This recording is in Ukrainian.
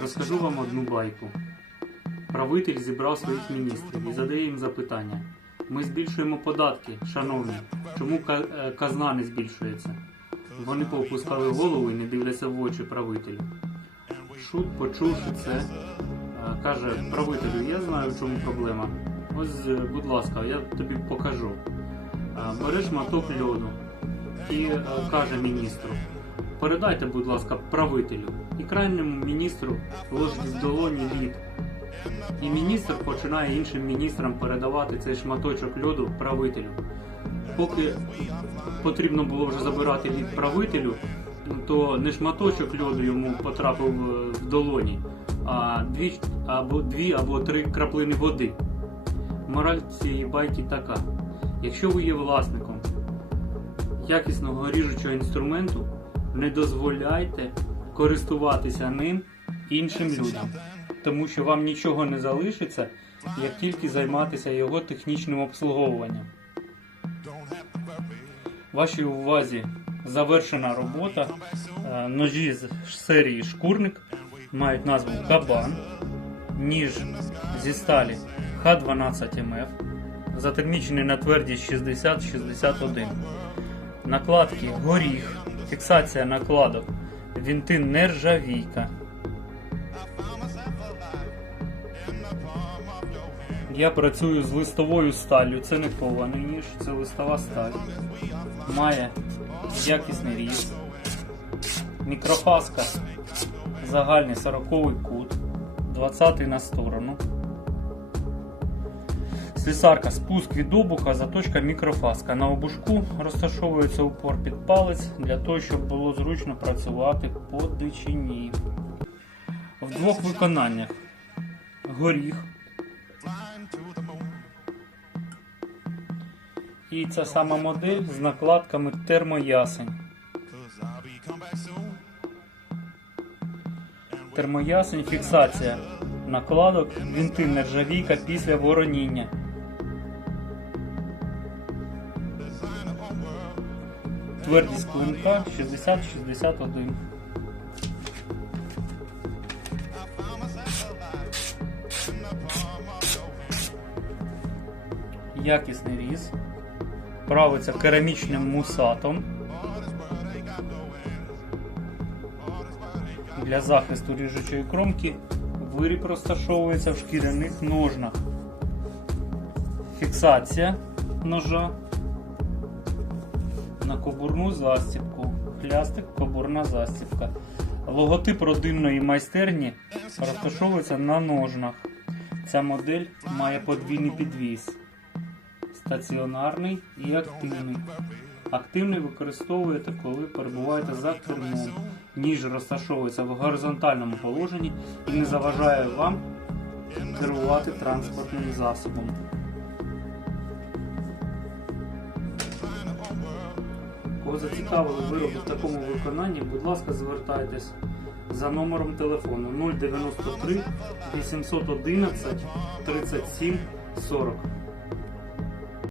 Розкажу вам одну байку. Правитель зібрав своїх міністрів і задає їм запитання. Ми збільшуємо податки, шановні. Чому е, казна не збільшується? Вони поопускали голову і не дивляться в очі правителю. Шут, почувши це, е, каже правителю, я знаю, в чому проблема. Ось, е, будь ласка, я тобі покажу. Береш моток льоду і каже міністру, передайте, будь ласка, правителю. І крайньому міністру ложить в долоні лід. І міністр починає іншим міністрам передавати цей шматочок льоду правителю. Поки потрібно було вже забирати лід правителю, то не шматочок льоду йому потрапив е, в долоні, а дві або, дві або три краплини води. Мораль цієї байки така: якщо ви є власником якісного ріжучого інструменту, не дозволяйте користуватися ним іншим людям, тому що вам нічого не залишиться, як тільки займатися його технічним обслуговуванням. Вашій увазі завершена робота. Е, Ножі з серії шкурник мають назву Кабан, ніж зі сталі Х12МФ, затермічений на твердість 60-61. Накладки горіх, фіксація накладок, вінти нержавійка. Я працюю з листовою сталлю, це не кований ніж, це листова сталь. Має якісний різ. Мікрофаска загальний 40 кут, 20 на сторону. Слісарка спуск від обуха, заточка мікрофаска. На обушку розташовується упор під палець для того, щоб було зручно працювати по дичині. В двох виконаннях горіх. І ця сама модель з накладками термоясень. Термоясень, фіксація накладок, вінти нержавійка після вороніння. Твердість клинка 60-61. Якісний різ. Правиться керамічним мусатом. Для захисту ріжучої кромки виріб розташовується в шкіряних ножнах. Фіксація ножа на кобурну застібку. Хлястик, кобурна застібка. Логотип родинної майстерні розташовується на ножнах. Ця модель має подвійний підвіз. Стаціонарний і активний. Активний використовуєте, коли перебуваєте за кермом. Ніж розташовується в горизонтальному положенні і не заважає вам керувати транспортним засобом. Кого зацікавили вироби в такому виконанні, будь ласка, звертайтесь за номером телефону 093 811 37 40.